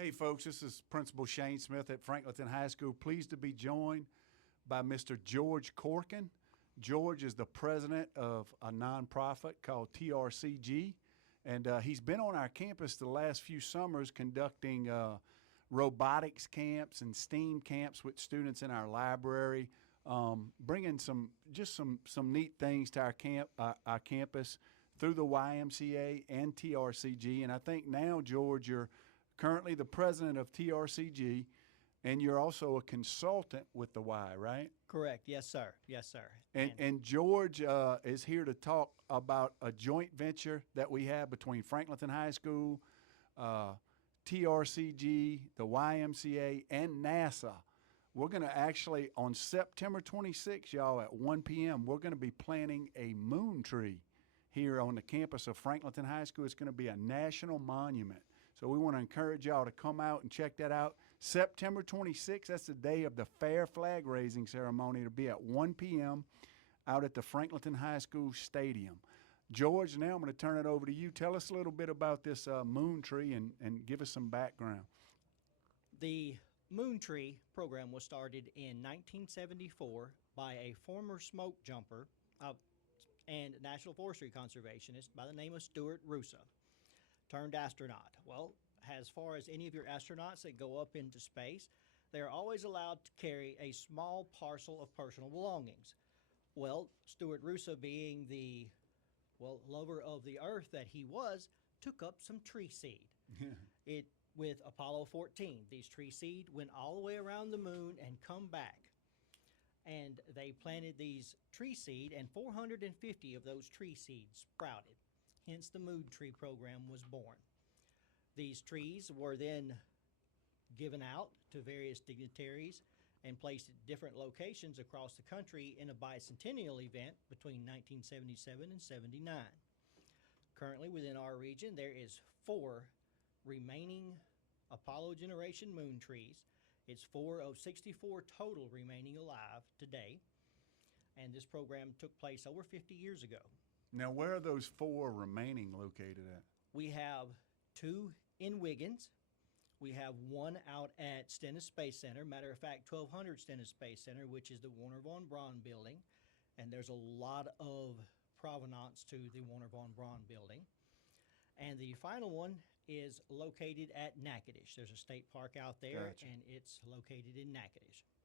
Hey folks, this is Principal Shane Smith at Franklinton High School. Pleased to be joined by Mr. George Corkin. George is the president of a nonprofit called TRCG, and he's been on our campus the last few summers conducting robotics camps and STEAM camps with students in our library, bringing some neat things to our campus through the YMCA and TRCG. And I think now, George, you're currently the president of TRCG, and you're also a consultant with the Y, right? Correct. Yes, sir. Yes, sir. And George is here to talk about a joint venture that we have between Franklinton High School, TRCG, the YMCA, and NASA. We're going to actually, on September 26th, y'all, at 1 p.m., we're going to be planting a moon tree here on the campus of Franklinton High School. It's going to be a national monument. So we want to encourage y'all to come out and check that out. September 26th, that's the day of the fair flag raising ceremony. It'll be at 1 p.m. out at the Franklinton High School Stadium. George, now I'm going to turn it over to you. Tell us a little bit about this moon tree and give us some background. The Moon Tree program was started in 1974 by a former smoke jumper and National Forestry conservationist by the name of Stuart Russo, turned astronaut. Well, as far as any of your astronauts that go up into space, they're always allowed to carry a small parcel of personal belongings. Well, Stuart Russo, being the lover of the earth that he was, took up some tree seed. With Apollo 14, these tree seed went all the way around the moon and come back. And they planted these tree seed, and 450 of those tree seeds sprouted. Hence, the Moon Tree program was born. These trees were then given out to various dignitaries and placed at different locations across the country in a bicentennial event between 1977 and 79. Currently, within our region, there is 4 remaining Apollo generation moon trees. It's 4 of 64 total remaining alive today, and this program took place over 50 years ago. Now, where are those 4 remaining located at? We have 2 in Wiggins. We have 1 out at Stennis Space Center. Matter of fact, 1200 Stennis Space Center, which is the Warner von Braun building, and there's a lot of provenance to the Warner von Braun building. And the final one is located at Natchitoches. There's a state park out there, Gotcha. and it's located in Natchitoches.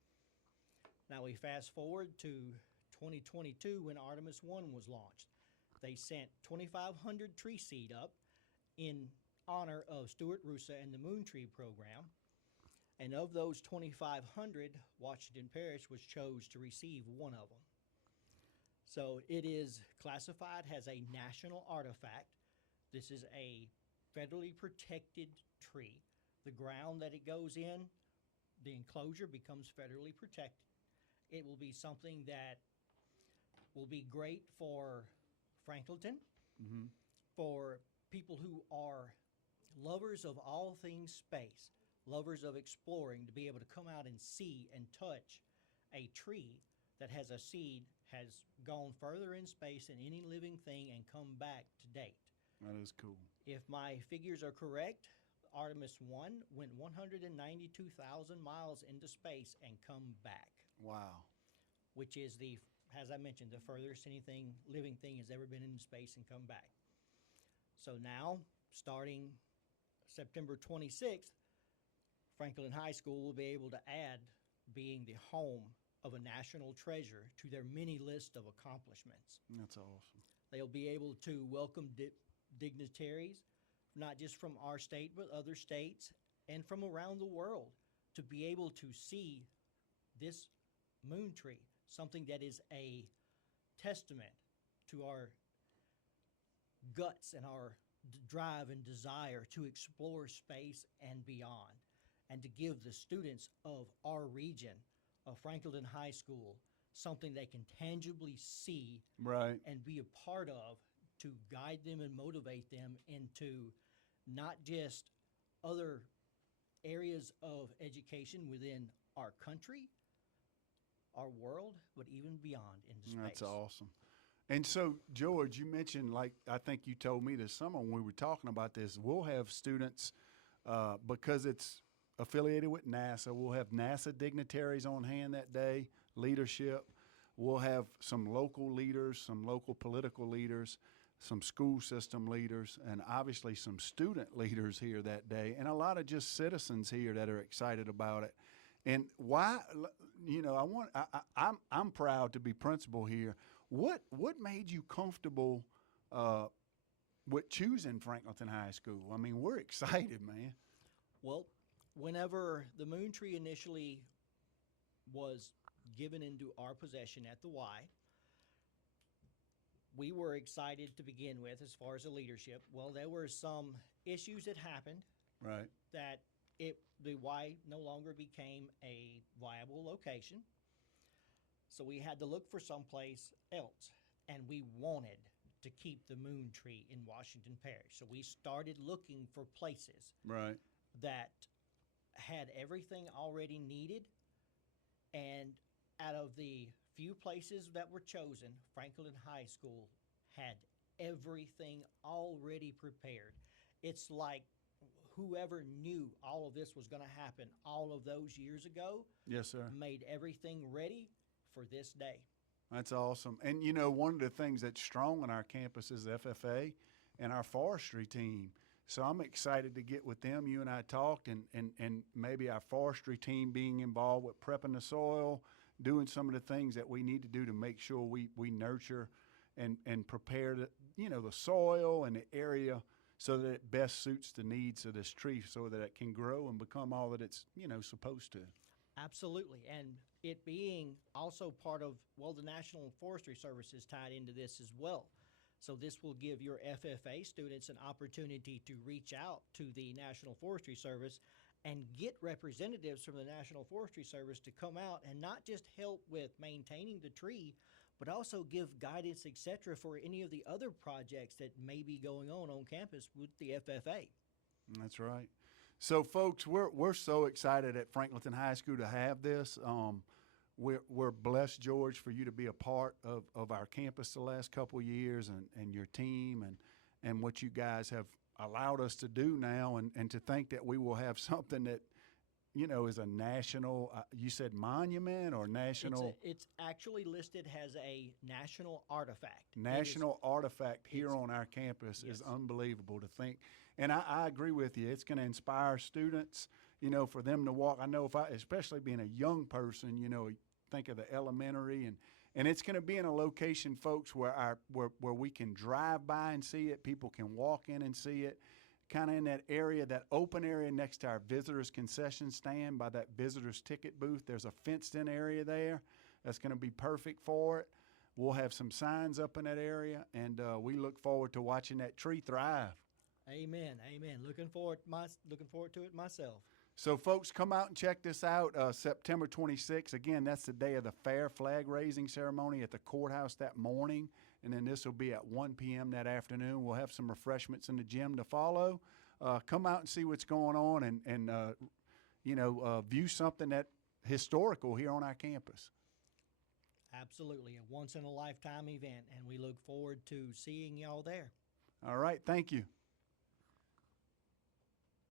Now we fast forward to 2022 when Artemis 1 was launched. They sent 2,500 tree seed up in honor of Stuart Russo and the Moon Tree program. And of those 2,500, Washington Parish was chose to receive one of them. So it is classified as a national artifact. This is a federally protected tree. The ground that it goes in, the enclosure becomes federally protected. It will be something that will be great for Franklinton, for people who are lovers of all things space, lovers of exploring, to be able to come out and see and touch a tree that has a seed, has gone further in space than any living thing and come back to date. That is cool. If my figures are correct, Artemis 1 went 192,000 miles into space and come back. Wow. Which is the, as I mentioned, the furthest anything living thing has ever been in space and come back. So now, starting September 26th, Franklinton High School will be able to add being the home of a national treasure to their mini list of accomplishments. That's awesome. They'll be able to welcome dignitaries, not just from our state, but other states and from around the world, to be able to see this moon tree, something that is a testament to our guts and our drive and desire to explore space and beyond, and to give the students of our region, of Franklinton High School, something they can tangibly see Right. and be a part of, to guide them and motivate them into not just other areas of education within our country, our world, but even beyond into space. That's awesome. And so, George, you mentioned, like I think you told me this summer when we were talking about this, we'll have students because it's affiliated with NASA. We'll have NASA dignitaries on hand that day, leadership. We'll have some local leaders, some local political leaders, some school system leaders, and obviously some student leaders here that day, and a lot of just citizens here that are excited about it. And why, you know, I'm proud to be principal here. What made you comfortable with choosing Franklinton High School? I mean, we're excited, man. Well, whenever the moon tree initially was given into our possession at the Y, we were excited to begin with as far as the leadership. Well, there were some issues that happened Right. that the Y no longer became a viable location. So we had to look for someplace else, and we wanted to keep the moon tree in Washington Parish. So we started looking for places Right. that had everything already needed, and out of the few places that were chosen, Franklinton High School had everything already prepared. It's like whoever knew all of this was going to happen all of those years ago Yes, sir. made everything ready for this day. That's awesome. And, you know, one of the things that's strong on our campus is FFA and our forestry team. So I'm excited to get with them. You and I talked, and maybe our forestry team being involved with prepping the soil, doing some of the things that we need to do to make sure we nurture and prepare the, you know, the soil and the area so that it best suits the needs of this tree so that it can grow and become all that it's, you know, supposed to. Absolutely. And it being also part of, well, the National Forestry Service is tied into this as well. So this will give your FFA students an opportunity to reach out to the National Forestry Service and get representatives from the National Forestry Service to come out and not just help with maintaining the tree, but also give guidance, etc., for any of the other projects that may be going on campus with the FFA. That's right. So, folks, we're so excited at Franklinton High School to have this. We're blessed, George, for you to be a part of our campus the last couple of years, and your team and what you guys have allowed us to do now, and to think that we will have something that, you know, is a national, you said monument or national? It's actually listed as a national artifact. National artifact here on our campus Yes. is unbelievable to think. And I agree with you. It's going to inspire students, you know, for them to walk. I know especially being a young person, you know, think of the elementary, and it's going to be in a location, folks, where we can drive by and see it. People can walk in and see it. Kind of in that area, that open area next to our visitors concession stand by that visitors ticket booth. There's a fenced-in area there that's going to be perfect for it. We'll have some signs up in that area, and we look forward to watching that tree thrive. Amen. Amen. Looking forward to it myself. So, folks, come out and check this out. September 26th. Again, that's the day of the fair flag raising ceremony at the courthouse that morning. And then this will be at 1 p.m. that afternoon. We'll have some refreshments in the gym to follow. Come out and see what's going on and view something that historical here on our campus. Absolutely. A once-in-a-lifetime event, and we look forward to seeing y'all there. All right. Thank you.